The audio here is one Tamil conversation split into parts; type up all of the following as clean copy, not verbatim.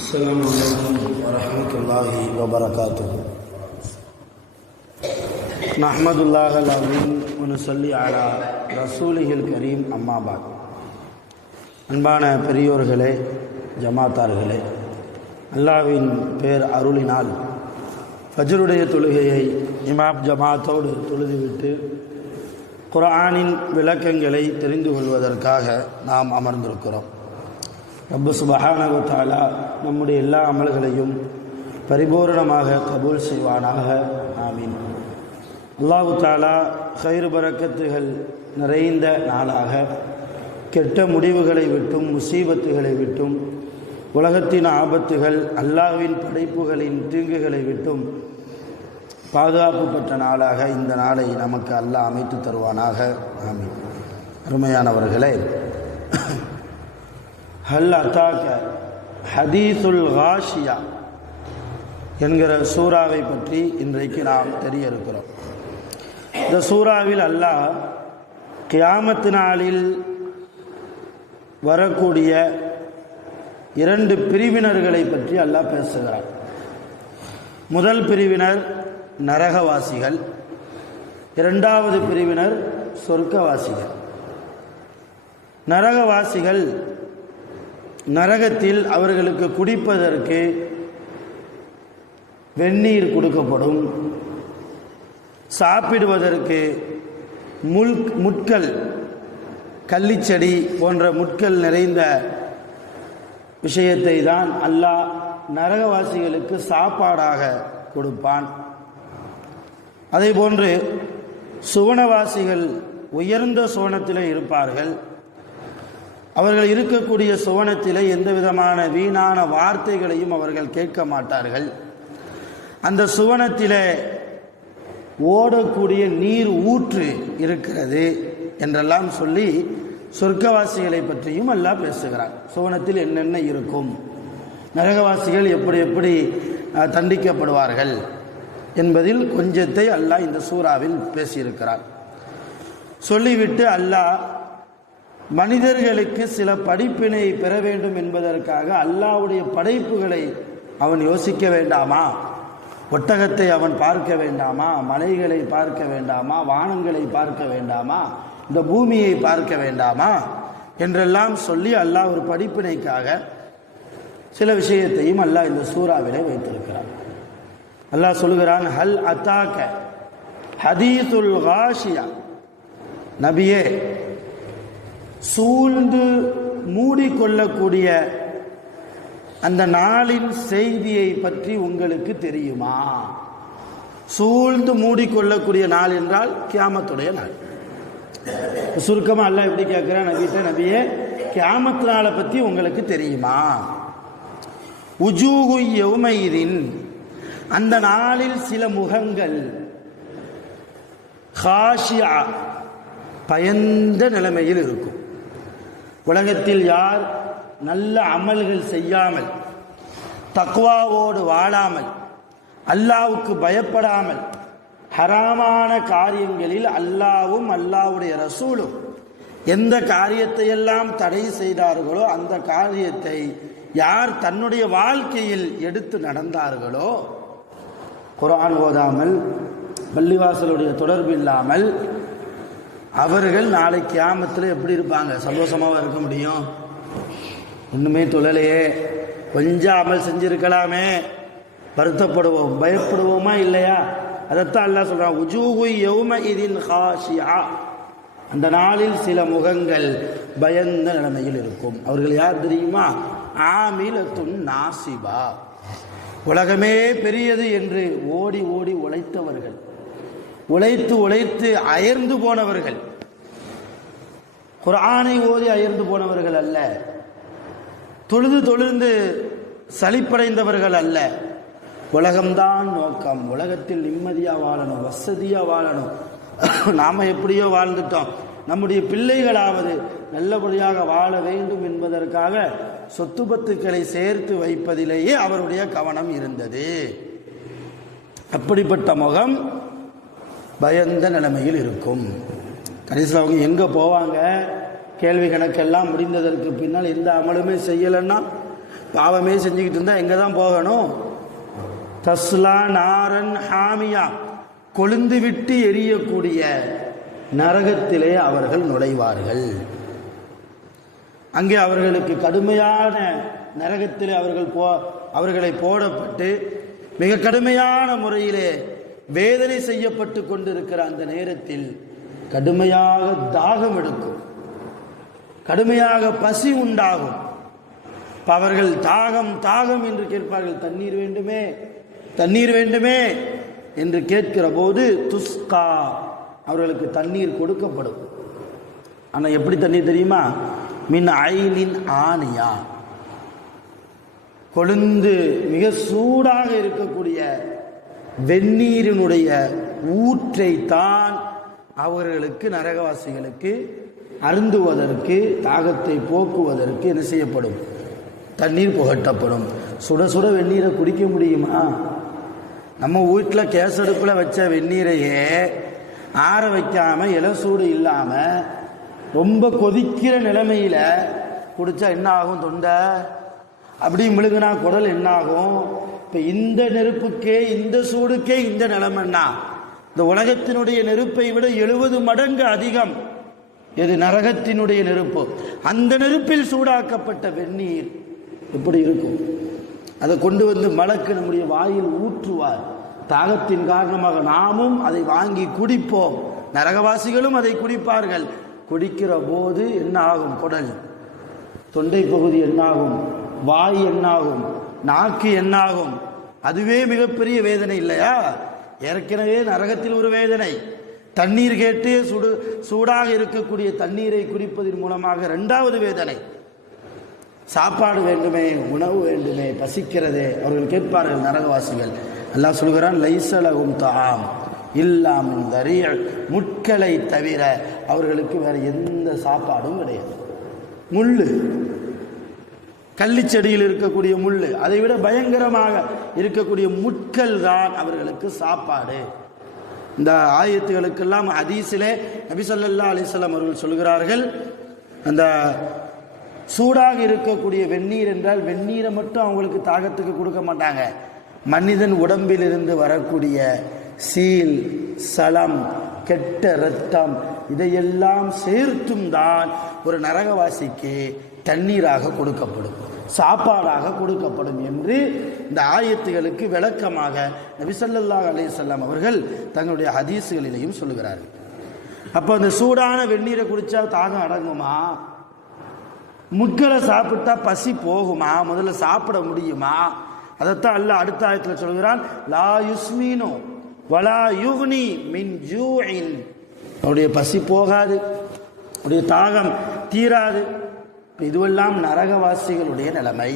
السلام عليكم ورحمة الله وبركاته. نحمد الله العظيم ونصلي على رسوله الكريم. அம்மா பாத். அன்பான பெரியோர்களே, ஜமாத்தார்களே, அல்லாஹ்வின் பேர் அருளினால் ஃபஜ்ருடைய தொழுகையை இமாம் ஜமாத்தோடு தொழுதுவிட்டு குர்ஆனின் விளக்கங்களை தெரிந்து கொள்வதற்காக நாம் அமர்ந்திருக்கிறோம். ரப்பு சுப்ஹானஹு வ தஆலா நம்முடைய எல்லா அமல்களையும் பரிபூர்ணமாக கபூல் செய்வானாக. ஆமீன். அல்லாஹ் தஆலா கைர் பரக்கத்துகள் நிறைந்த நாளாக கெட்ட முடிவுகளை விட்டும் முசீபத்துகளை விட்டும் உலகத்தின் ஆபத்துகள் அல்லாஹ்வின் படைப்புகளின் தீங்குகளை விட்டும் பாதுகாப்பு பெற்ற நாளாக இந்த நாளை நமக்கு அல்லாஹ் அமைத்து தருவானாக. ஆமீன். அருமையானவர்களே, ஹல் அத்தாக்க ஹதீசுல் காஷியா என்கிற சூறாவை பற்றி இன்றைக்கு நாம் தெரிய இருக்கிறோம். இந்த சூறாவில் அல்லாஹ் கியாமத் நாளில் வரக்கூடிய இரண்டு பிரிவினர்களை பற்றி அல்லாஹ் பேசுகிறார். முதல் பிரிவினர் நரகவாசிகள், இரண்டாவது பிரிவினர் சொர்க்கவாசிகள். நரகவாசிகள் நரகத்தில் அவர்களுக்கு குடிப்பதற்கு வெந்நீர் கொடுக்கப்படும், சாப்பிடுவதற்கு முட்கள், கள்ளிச்செடி போன்ற முட்கள் நிறைந்த விஷயத்தை தான் அல்லாஹ் நரகவாசிகளுக்கு சாப்பாடாக கொடுப்பான். அதே போன்று சுவனவாசிகள் உயர்ந்த சுவனத்திலே இருப்பார்கள். அவர்கள் இருக்கக்கூடிய சுவனத்திலே எந்த விதமான வீணான வார்த்தைகளையும் அவர்கள் கேட்க மாட்டார்கள். அந்த சுவனத்திலே ஓடக்கூடிய நீர் ஊற்று இருக்கிறது என்றெல்லாம் சொல்லி சொர்க்கவாசிகளை பற்றியும் அல்லாஹ் பேசுகிறார். சுவனத்தில் என்னென்ன இருக்கும், நரகவாசிகள் எப்படி எப்படி தண்டிக்கப்படுவார்கள் என்பதில் கொஞ்சத்தை அல்லாஹ் இந்த சூறாவில் பேசியிருக்கிறார். சொல்லிவிட்டு அல்லாஹ் மனிதர்களுக்கு சில படிப்பினை பெற வேண்டும் என்பதற்காக அல்லாஹ்வுடைய படைப்புகளை அவன் யோசிக்க வேண்டாமா? ஒட்டகத்தை அவன் பார்க்க வேண்டாமா? மலைகளை பார்க்க வேண்டாமா? வானங்களை பார்க்க வேண்டாமா? இந்த பூமியை பார்க்க வேண்டாமா என்றெல்லாம் சொல்லி அல்லாஹ் ஒரு படிப்பினைக்காக சில விஷயத்தையும் அல்லாஹ் இந்த சூறாவிலே வைத்திருக்கிறார். அல்லாஹ் சொல்கிறான், ஹல் அத்தாக்க ஹதீசுல் காஷியா. நபியே, சூழ்ந்து மூடிக்கொள்ளக்கூடிய அந்த நாளின் செய்தியை பற்றி உங்களுக்கு தெரியுமா? சூழ்ந்து மூடிக்கொள்ளக்கூடிய நாள் என்றால் கியாமத்துடைய நாள். சுருக்கமாக அல்லாஹ் எப்படி கேட்கிறான் நபிட்ட, நபியே, கியாமத் நாளை பற்றி உங்களுக்கு தெரியுமா? உஜூஹு யௌமைதின், அந்த நாளில் சில முகங்கள், காஷியா, பயந்த நிலைமையில் இருக்கும். உலகத்தில் யார் நல்ல அமல்கள் செய்யாமல், தக்வாவோடு வாழாமல், அல்லாஹ்வுக்கு பயப்படாமல், ஹராமான காரியங்களில் அல்லாஹ்வும் அல்லாஹ்வுடைய ரசூலும் எந்த காரியத்தை எல்லாம் தடை செய்தார்களோ அந்த காரியத்தை யார் தன்னுடைய வாழ்க்கையில் எடுத்து நடந்தார்களோ, குர்ஆன் ஓதாமல், பள்ளிவாசலுடைய தொடர்பு இல்லாமல், அவர்கள் நாளை கியாமத்தில் எப்படி இருப்பாங்க? சந்தோஷமாக இருக்க முடியும்? ஒன்றுமே தொழலையே, கொஞ்சம் அமல் செஞ்சிருக்கலாமே, வருத்தப்படுவோம், பயப்படுவோமா இல்லையா? அதைத்தான் அல்லாஹ் சொல்றான், உஜூஹு யௌமஇதின் காஷியா. அந்த நாளில் சில முகங்கள் பயந்த நிலைமையில் இருக்கும். அவர்கள் யார் தெரியுமா? ஆமிலத்துன் நாசிபா. உலகமே பெரியது என்று ஓடி ஓடி உழைத்தவர்கள், உழைத்து உழைத்து அயர்ந்து போனவர்கள், குர்ஆனை ஓதி அயர்ந்து போனவர்கள் அல்ல, தொழுது தொழுந்து சலிப்படைந்தவர்கள் அல்ல. உலகம்தான் நோக்கம், உலகத்தில் நிம்மதியாக வாழணும், வசதியாக வாழணும், நாம் எப்படியோ வாழ்ந்துட்டோம், நம்முடைய பிள்ளைகளாவது நல்லபடியாக வாழ வேண்டும் என்பதற்காக சொத்து பத்துக்களை சேர்த்து வைப்பதிலேயே அவருடைய கவனம் இருந்தது. அப்படிப்பட்ட முகம் பயந்த நிலைமையில் இருக்கும். கடைசியில் அவங்க எங்கே போவாங்க? கேள்வி கணக்கெல்லாம் முடிந்ததற்கு பின்னால் எந்த அமலுமே செய்யலைன்னா பாவமே செஞ்சுக்கிட்டு இருந்தால் எங்கே தான் போகணும்? தஸ்லா நாரன் ஹாமியா, கொழுந்து விட்டு எரியக்கூடிய நரகத்திலே அவர்கள் நுழைவார்கள். அங்கே அவர்களுக்கு கடுமையான நரகத்திலே அவர்களை போடப்பட்டு மிக கடுமையான முறையிலே வேதனை செய்யப்பட்டு கொண்டிருக்கிற அந்த நேரத்தில் கடுமையாக தாகம் எடுக்கும், கடுமையாக பசி உண்டாகும். அவர்கள் தாகம் தாகம் என்று கேட்பார்கள், தண்ணீர் வேண்டுமே தண்ணீர் வேண்டுமே என்று கேட்கிற போது துஸ்கா, அவர்களுக்கு தண்ணீர் கொடுக்கப்படும். ஆனால் எப்படி தண்ணீர் தெரியுமா? மின் ஐனின் ஆனியா, கொழுந்து மிக சூடாக இருக்கக்கூடிய வெந்நீரினுடைய ஊற்றை தான் அவர்களுக்கு, நரகவாசிகளுக்கு அருந்துவதற்கு, தாகத்தை போக்குவதற்கு என்ன செய்யப்படும்? தண்ணீர் புகட்டப்படும். சுட சுட வெந்நீரை குடிக்க முடியுமா? நம்ம வீட்டில் கேசடுப்பில் வச்ச வெந்நீரையே ஆற வைக்காமல் இளசூடு இல்லாமல் ரொம்ப கொதிக்கிற நிலைமையில் குடித்தா என்ன ஆகும்? தொண்டை அப்படி மிழுகுனா குடல் என்ன ஆகும்? இப்போ இந்த நெருப்புக்கே, இந்த சூடுக்கே இந்த நிலைமைன்னா, இந்த உலகத்தினுடைய நெருப்பை விட 70 மடங்கு அதிகம் எது? நரகத்தினுடைய நெருப்பு. அந்த நெருப்பில் சூடாக்கப்பட்ட வெந்நீர் எப்படி இருக்கும்? அதை கொண்டு வந்து மலக்கு நம்முடைய வாயில் ஊற்றுவார். தாகத்தின் காரணமாக நாமும் அதை வாங்கி குடிப்போம், நரகவாசிகளும் அதை குடிப்பார்கள். குடிக்கிற போது என்ன ஆகும்? குடல், தொண்டை பகுதி என்னாகும்? வாய் என்னாகும்? நாக்கு என்னாகும்? அதுவே மிகப்பெரிய வேதனை இல்லையா? ஏற்கனவே நரகத்தில் ஒரு வேதனை, தண்ணீர் கேட்டு சூடாக இருக்கக்கூடிய தண்ணீரை குடிப்பதன் மூலமாக 2வது வேதனை. சாப்பாடு வேண்டுமே, உணவு வேண்டுமே, பசிக்கிறதே. அவர்கள் கேட்பார்கள் நரகவாசிகள். அல்லாஹ் சொல்கிறான், லைஸலஹும் தஆம் இல்லா மின் தரீஅ, முட்களை தவிர அவர்களுக்கு வேற எந்த சாப்பாடும் கிடையாது. முள்ளு, கள்ளிச்செடியில் இருக்கக்கூடிய முள்ளு, அதை விட பயங்கரமாக இருக்கக்கூடிய முட்கள் தான் அவர்களுக்கு சாப்பாடு. இந்த ஆயத்துகளுக்கெல்லாம் ஹதீஸிலே நபி ஸல்லல்லாஹு அலைஹி வஸல்லம் அவர்கள் சொல்கிறார்கள், அந்த சூடாக இருக்கக்கூடிய வெந்நீர் என்றால் வெந்நீரை மட்டும் அவங்களுக்கு தாகத்துக்கு கொடுக்க மாட்டாங்க. மனிதன் உடம்பிலிருந்து வரக்கூடிய சீல், சலம், கெட்ட இரத்தம், இதையெல்லாம் சேர்த்தும் தான் ஒரு நரகவாசிக்கு தண்ணீராக கொடுக்கப்படும், சாப்பாடாக கொடுக்கப்படும் என்று இந்த ஆயத்துகளுக்கு விளக்கமாக நபி ஸல்லல்லாஹு அலைஹி வஸல்லம் அவர்கள் தங்களுடைய ஹதீஸ்களிலேயும் சொல்லுகிறார்கள். அப்போ அந்த சூடான வெந்நீரை குடித்தா தாகம் அடங்குமா? முட்களை சாப்பிட்டா பசி போகுமா? முதல்ல சாப்பிட முடியுமா? அதைத்தான் அல்லாஹ் அடுத்த ஆயத்தில் சொல்கிறான், லா யுஸ்மீனு வலா யுக்னி மின் ஜூஇன், அவருடைய பசி போகாது, அவருடைய தாகம் தீராது. இதுவெல்லாம் நரகவாசிகளுடைய நிலைமை,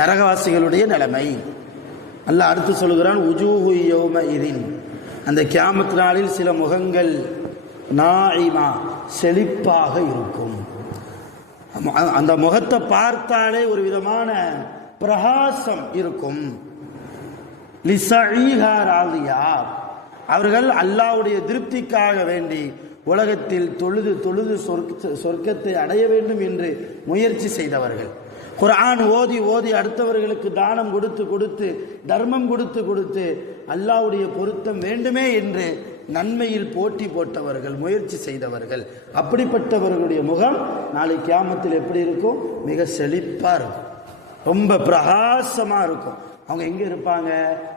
நரகவாசிகளுடைய நிலைமை. அல்லாஹ் அடுத்து சொல்கிறான், உஜூஹு யௌமஇதின், அந்த கியாமத் நாளில் சில முகங்கள் நாஇமா, செழிப்பாக இருக்கும். அந்த முகத்தை பார்த்தாலே ஒரு விதமான பிரகாசம் இருக்கும். லிஸஈஹா ராதியா, அவர்கள் அல்லாஹ்வுடைய திருப்திக்காக வேண்டி உலகத்தில் தொழுது தொழுது சொர்க்கத்தை அடைய வேண்டும் என்று முயற்சி செய்தவர்கள். குர்ஆன் ஓதி ஓதி அடுத்தவர்களுக்கு தானம் கொடுத்து கொடுத்து, தர்மம் கொடுத்து கொடுத்து அல்லாஹ்வுடைய பொருத்தம் வேண்டுமே என்று நன்மையில் போட்டி போட்டவர்கள், முயற்சி செய்தவர்கள். அப்படிப்பட்டவர்களுடைய முகம் நாளை கியாமத்தில் எப்படி இருக்கும்? மிக செழிப்பாக இருக்கும், ரொம்ப பிரகாசமாக இருக்கும். அவங்க எங்கே இருப்பாங்க?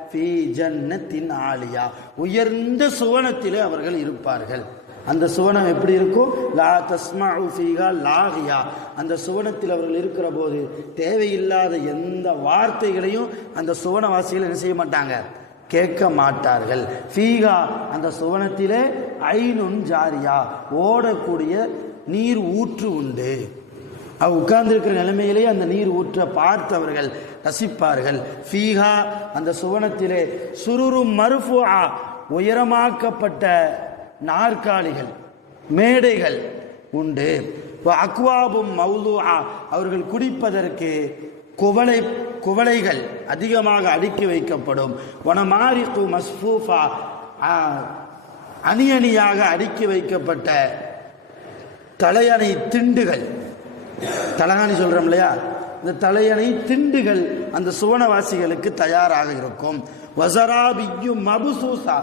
ஃபீ ஜன்னத்தின் ஆலியா, உயர்ந்த சுவனத்திலே அவர்கள் இருப்பார்கள். அந்த சுவனம் எப்படி இருக்கும்? லா தஸ்மஉ ஃபீஹா லாகியா, அந்த சுவனத்தில் அவர்கள் இருக்கிற போது தேவையில்லாத எந்த வார்த்தைகளையும் அந்த சுவனவாசிகள் என்ன செய்ய மாட்டாங்க? கேட்க மாட்டார்கள். ஃபீஹா, அந்த சுவனத்திலே ஐனுன் ஜாரியா, ஓடக்கூடிய நீர் ஊற்று உண்டு. அவ உட்கார்ந்திருக்கிற நிலைமையிலேயே அந்த நீர் ஊற்ற பார்த்தவர்கள் ரசிப்பார்கள். ஃபீஹா, அந்த சுவனத்திலே சுருரும் மர்ஃபூஆ, உயரமாக்கப்பட்ட நாற்காலிகள், மேடைகள் உண்டு. அக்வாபும் மௌதுஆ, அவர்கள் குடிப்பதற்கு குவளைகள் அதிகமாக அடுக்கி வைக்கப்படும். வனமாரிகு மஸ்ஃபூஃபா, அணி அணியாக அடுக்கி வைக்கப்பட்ட தலையணை திண்டுகள், தலகாணி சொல்கிறோம் இல்லையா, இந்த தலையணை திண்டுகள் அந்த சுவனவாசிகளுக்கு தயாராக இருக்கும். வஸராபியு மபுசூசா,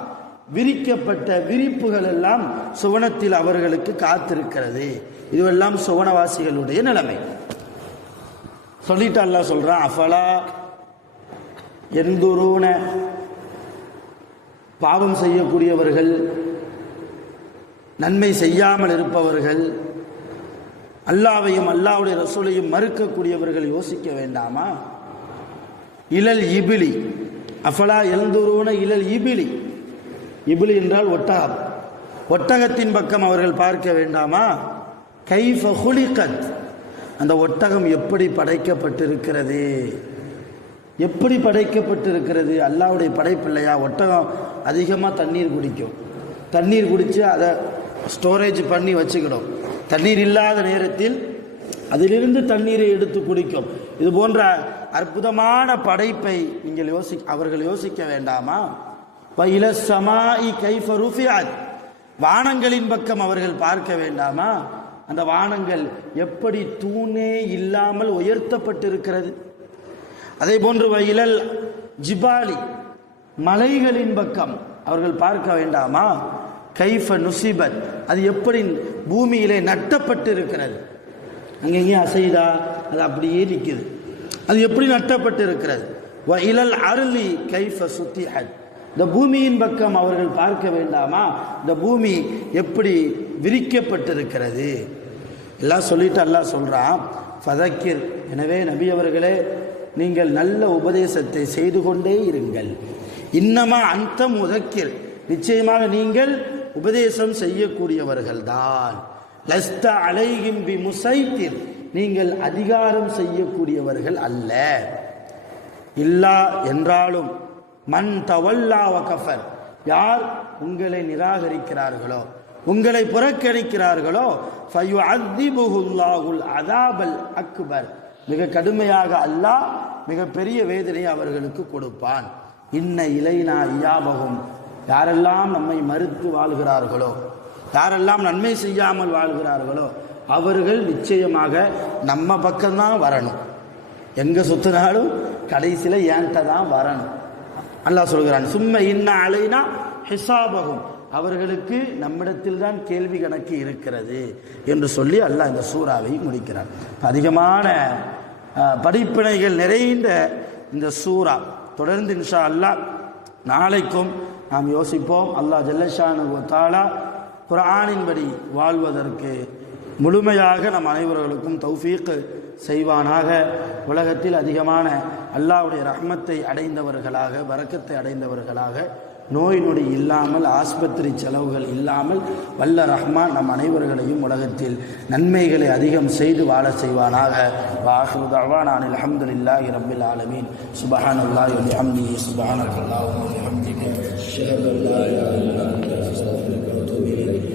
விரிக்கப்பட்ட விரிப்புகள் எல்லாம் சுவனத்தில் அவர்களுக்கு காத்திருக்கிறது. இதுவெல்லாம் சுவனவாசிகளுடைய நிலைமை. சொல்லிட்டு அல்லாஹ் சொல்றான், அஃபலா யன்துரூன, பாவம் செய்யக்கூடியவர்கள், நன்மை செய்யாமல் இருப்பவர்கள், அல்லாஹ்வையும் அல்லாஹ்வுடைய ரசூலையும் மறுக்கக்கூடியவர்கள் யோசிக்க வேண்டாமா? இலல் இபிலி, அஃபலா யன்துரூன இலல் இபிலி, இபிலி என்றால் ஒட்டகம், ஒட்டகத்தின் பக்கம் அவர்கள் பார்க்க வேண்டாமா? கைஃப ஹுலிகத், அந்த ஒட்டகம் எப்படி படைக்கப்பட்டிருக்கிறது, எப்படி படைக்கப்பட்டிருக்கிறது? அல்லாஹ்வுடைய படைப்பு இல்லையா? ஒட்டகம் அதிகமாக தண்ணீர் குடிக்கும், தண்ணீர் குடித்து அதை ஸ்டோரேஜ் பண்ணி வச்சுக்கிடும், தண்ணீர் இல்லாத நேரத்தில் அதிலிருந்து தண்ணீரை எடுத்து குடிக்கும். இது போன்ற அற்புதமான படைப்பை நீங்கள் அவர்கள் யோசிக்க வேண்டாமா? வஇல ஸமாஇ கைஃப ருஃபிஅத், வானங்களின் பக்கம் அவர்கள் பார்க்க வேண்டாமா? அந்த வானங்கள் எப்படி தூணே இல்லாமல் உயர்த்தப்பட்டிருக்கிறது. அதே போன்று வஇலல் ஜிபாலி, மலைகளின் பக்கம் அவர்கள் பார்க்க வேண்டாமா? கைஃப நுசிபத், அது எப்படி பூமியிலே நட்டப்பட்டு இருக்கிறது. அங்கேயும் அசைதா, அது அப்படியே நிற்குது, அது எப்படி நட்டப்பட்டு இருக்கிறது. வஇலல் அர்லி கைஃப சுத்திஹத், இந்த பூமியின் பக்கம் அவர்கள் பார்க்க வேண்டாமா? இந்த பூமி எப்படி விரிக்கப்பட்டிருக்கிறது. எல்லாம் சொல்லிட்டு அல்லாஹ் சொல்றான், ஃபதக்கிர், எனவே நபி அவர்களே நீங்கள் நல்ல உபதேசத்தை செய்து கொண்டே இருங்கள். இன்னமா அந்த முதக்கிர், நிச்சயமாக நீங்கள் உபதேசம் செய்யக்கூடியவர்கள்தான். லஸ்த அலைஹிம் பி முசைத்திர், நீங்கள் அதிகாரம் செய்யக்கூடியவர்கள் அல்ல. இல்லா என்றாலும், மன் தவல்லா வ கஃபர், யார் உங்களை நிராகரிக்கிறார்களோ, உங்களை புறக்கணிக்கிறார்களோ, ஃபயுஅذிபுஹுல்லாஹுல் அஸாபல் அக்பர், மிக கடுமையாக அல்லாஹ் மிக பெரிய வேதனையை அவர்களுக்கு கொடுப்பான். இன்ன இலைனா இயாபகும், யாரெல்லாம் நம்மை மறுத்து வாழ்கிறார்களோ, யாரெல்லாம் நன்மை செய்யாமல் வாழ்கிறார்களோ, அவர்கள் நிச்சயமாக நம்ம பக்கம்தான் வரணும். எங்க சுத்தினாலும் கடைசியில் ஏன்ட்ட தான் வரணும். அல்லாஹ் சொல்கிறான், சும்ம இன்ன அலைனா ஹிசாபகும், அவர்களுக்கு நம்மிடத்தில் தான் கேள்வி கணக்கு இருக்கிறது என்று சொல்லி அல்லாஹ் இந்த சூறாவை முடிக்கிறார். அதிகமான படிப்பினைகள் நிறைந்த இந்த சூறா தொடர்ந்து இன்ஷா அல்லாஹ் நாளைக்கும் நாம் யோசிப்போம். அல்லாஹ் ஜல்லஷானஹு வ தஆலா குர்ஆனின்படி வாழ்வதற்கு முழுமையாக நம் அனைவர்களுக்கும் தௌஃபீக் செய்வானாக. உலகத்தில் அதிகமான அல்லாஹ்வுடைய ரஹ்மத்தை அடைந்தவர்களாக, பரக்கத்தை அடைந்தவர்களாக, நோய் நொடி இல்லாமல், ஆஸ்பத்திரி செலவுகள் இல்லாமல் வல்ல ரஹ்மான் நம் அனைவர்களையும் உலகத்தில் நன்மைகளை அதிகம் செய்து வாழ செய்வானாக. வாஹிரு தஅவானா அல்ஹம்துலில்லாஹி ரப்பில் ஆலமீன். சுப்ஹானல்லாஹி வ பிஹம்திஹி, சுப்ஹானக்கல்லாஹும்ம வ பிஹம்திக, அஷ்ஹது அன் லா இலாஹா இல்லா அன்த, அஸ்தக்ஃபிருக வ அத்தூபு இலைக்.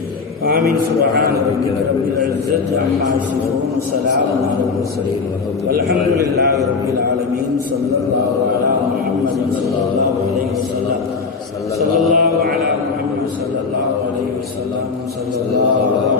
ஆமீன். சுப்ஹான ரப்பிக ரப்பில் இஸ்ஸத்தி அம்மா யசிஃபூன், ஸலாமுன் அலல் முர்ஸலீன், வல்ஹம்துலில்லாஹி ரப்பில் ஆலமீன். ஸல்லல்லாஹு அலா முஹம்மதின் ஸல்லல்லாஹு அலைஹி வஸல்லம். صلى الله على محمد صلى الله عليه وسلم. صلى الله